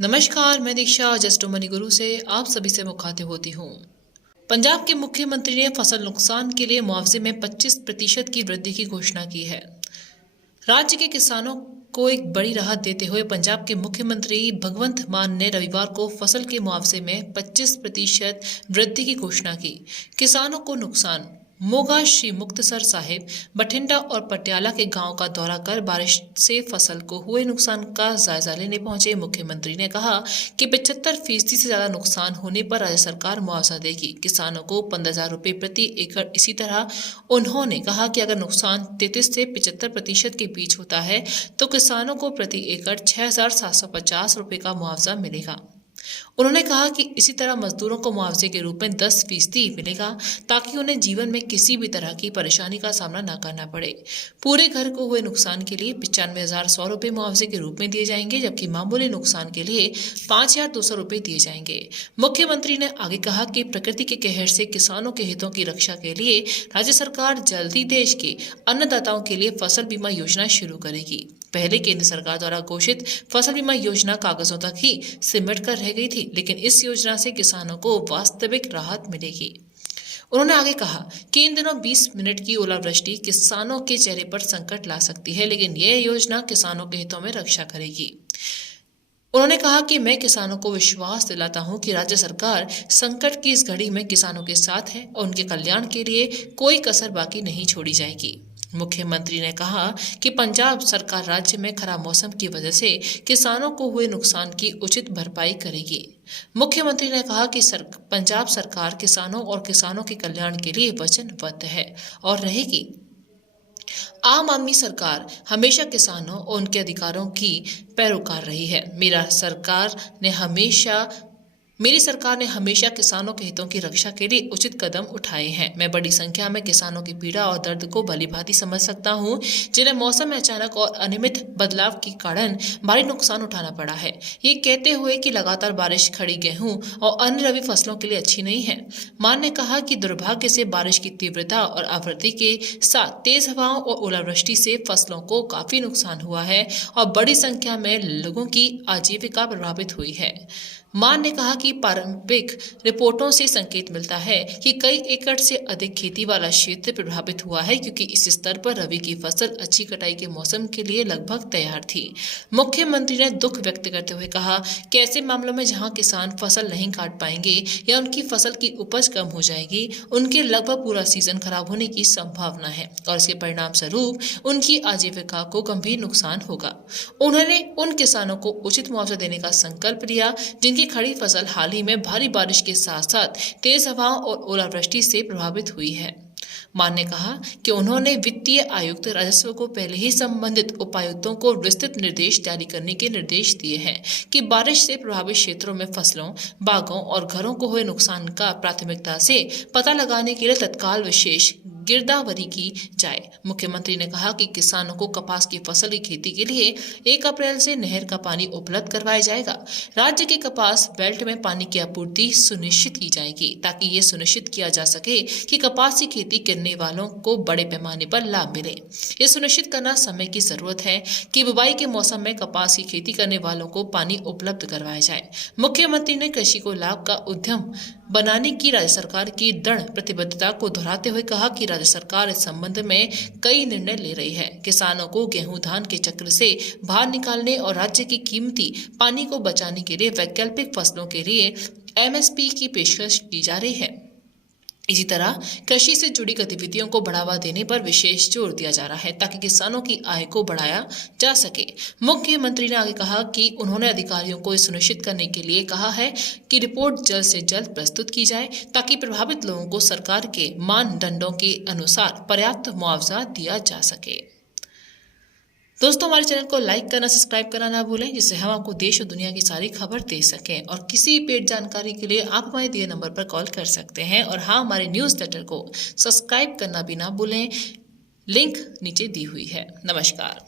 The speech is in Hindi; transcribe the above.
नमस्कार, मैं दीक्षा जस्ट मनी गुरु से आप सभी से मुखातिब होती हूँ। पंजाब के मुख्यमंत्री ने फसल नुकसान के लिए मुआवजे में 25% की वृद्धि की घोषणा की है। राज्य के किसानों को एक बड़ी राहत देते हुए पंजाब के मुख्यमंत्री भगवंत मान ने रविवार को फसल के मुआवजे में 25% वृद्धि की घोषणा की। किसानों को नुकसान। मोगा, श्री मुक्तसर साहिब, बठिंडा और पटियाला के गांव का दौरा कर बारिश से फसल को हुए नुकसान का जायजा लेने पहुंचे मुख्यमंत्री ने कहा कि 75% से ज्यादा नुकसान होने पर राज्य सरकार मुआवजा देगी। किसानों को 15,000 रुपये प्रति एकड़। इसी तरह उन्होंने कहा कि अगर नुकसान 33 से 75% के बीच होता है तो किसानों को प्रति एकड़ 6,750 रुपये का मुआवजा मिलेगा। उन्होंने कहा कि इसी तरह मजदूरों को मुआवजे के रूप में 10% मिलेगा ताकि उन्हें जीवन में किसी भी तरह की परेशानी का सामना न करना पड़े। पूरे घर को हुए नुकसान के लिए 95,100 रुपये मुआवजे के रूप में दिए जाएंगे, जबकि मामूली नुकसान के लिए 5,200 रुपये दिए जाएंगे। मुख्यमंत्री ने आगे कहा कि प्रकृति के कहर से किसानों के हितों की रक्षा के लिए राज्य सरकार जल्द ही देश के अन्नदाताओं के लिए फसल बीमा योजना शुरू करेगी। पहले केंद्र सरकार द्वारा घोषित फसल बीमा योजना कागजों तक ही सिमट कर रह गई थी, लेकिन इस योजना से किसानों को वास्तविक राहत मिलेगी। उन्होंने आगे कहा कि इन दिनों 20 मिनट की ओलावृष्टि किसानों के चेहरे पर संकट ला सकती है, लेकिन यह योजना किसानों के हितों में रक्षा करेगी। उन्होंने कहा कि मैं किसानों को विश्वास दिलाता हूं कि राज्य सरकार संकट की इस घड़ी में किसानों के साथ है और उनके कल्याण के लिए कोई कसर बाकी नहीं छोड़ी जाएगी। मुख्यमंत्री ने कहा कि पंजाब सरकार राज्य में खराब मौसम की वजह से किसानों को हुए नुकसान की उचित भरपाई करेगी। मुख्यमंत्री ने कहा कि पंजाब सरकार किसानों और किसानों के कल्याण के लिए वचनबद्ध है और रहेगी। आम आदमी सरकार हमेशा किसानों और उनके अधिकारों की पैरोकार रही है। मेरी सरकार ने हमेशा किसानों के हितों की रक्षा के लिए उचित कदम उठाए हैं। मैं बड़ी संख्या में किसानों की पीड़ा और दर्द को भलीभांति समझ सकता हूं, जिन्हें मौसम में अचानक और अनियमित बदलाव के कारण भारी नुकसान उठाना पड़ा है। ये कहते हुए कि लगातार बारिश खड़ी गेहूं और अन्य रबी फसलों के लिए अच्छी नहीं है। मान ने कहा कि दुर्भाग्य से बारिश की तीव्रता और आवृत्ति के साथ तेज हवाओं और ओलावृष्टि से फसलों को काफी नुकसान हुआ है और बड़ी संख्या में लोगों की आजीविका प्रभावित हुई है। मान ने कहा कि पारंपरिक रिपोर्टों से संकेत मिलता है कि कई एकड़ से अधिक खेती वाला क्षेत्र प्रभावित हुआ है, क्योंकि इस स्तर पर रबी की फसल अच्छी कटाई के मौसम के लिए लगभग तैयार थी। मुख्यमंत्री ने दुख व्यक्त करते हुए कहा कि ऐसे मामलों में जहां किसान फसल नहीं काट पाएंगे या उनकी फसल की उपज कम हो जाएगी, उनके लगभग पूरा सीजन खराब होने की संभावना है और इसके परिणाम स्वरूप उनकी आजीविका को गंभीर नुकसान होगा। उन्होंने उन किसानों को उचित मुआवजा देने का संकल्प लिया जिनकी खड़ी फसल हाल ही में भारी बारिश के साथ साथ तेज हवाओं और ओलावृष्टि से प्रभावित हुई है। मान ने कहा कि उन्होंने वित्तीय आयुक्त राजस्व को पहले ही संबंधित उपायुक्तों को विस्तृत निर्देश जारी करने के निर्देश दिए हैं कि बारिश से प्रभावित क्षेत्रों में फसलों, बागों और घरों को हुए नुकसान का प्राथमिकता से पता लगाने के लिए तत्काल विशेष गिरदावरी की जाए। मुख्यमंत्री ने कहा कि किसानों को कपास की फसल की खेती के लिए 1 अप्रैल से नहर का पानी उपलब्ध करवाया जाएगा। राज्य के कपास बेल्ट में पानी की आपूर्ति सुनिश्चित की जाएगी ताकि ये सुनिश्चित किया जा सके कि कपास की खेती करने वालों को बड़े पैमाने पर लाभ मिले। ये सुनिश्चित करना समय की जरूरत है कि बुवाई के मौसम में कपास की खेती करने वालों को पानी उपलब्ध करवाया जाए। मुख्यमंत्री ने कृषि को लाभ का उद्यम बनाने की राज्य सरकार की दृढ़ प्रतिबद्धता को दोहराते हुए कहा कि राज्य सरकार इस संबंध में कई निर्णय ले रही है। किसानों को गेहूं धान के चक्र से बाहर निकालने और राज्य की कीमती पानी को बचाने के लिए वैकल्पिक फसलों के लिए MSP की पेशकश की जा रही है। इसी तरह कृषि से जुड़ी गतिविधियों को बढ़ावा देने पर विशेष जोर दिया जा रहा है ताकि किसानों की आय को बढ़ाया जा सके। मुख्यमंत्री ने आगे कहा कि उन्होंने अधिकारियों को यह सुनिश्चित करने के लिए कहा है कि रिपोर्ट जल्द से जल्द प्रस्तुत की जाए ताकि प्रभावित लोगों को सरकार के मानदंडों के अनुसार पर्याप्त मुआवजा दिया जा सके। दोस्तों, हमारे चैनल को लाइक करना, सब्सक्राइब करना ना भूलें, जिससे हम आपको देश और दुनिया की सारी खबर दे सकें। और किसी पेड जानकारी के लिए आप हमारे दिए नंबर पर कॉल कर सकते हैं। और हाँ, हमारे न्यूज़लेटर को सब्सक्राइब करना भी ना भूलें, लिंक नीचे दी हुई है। नमस्कार।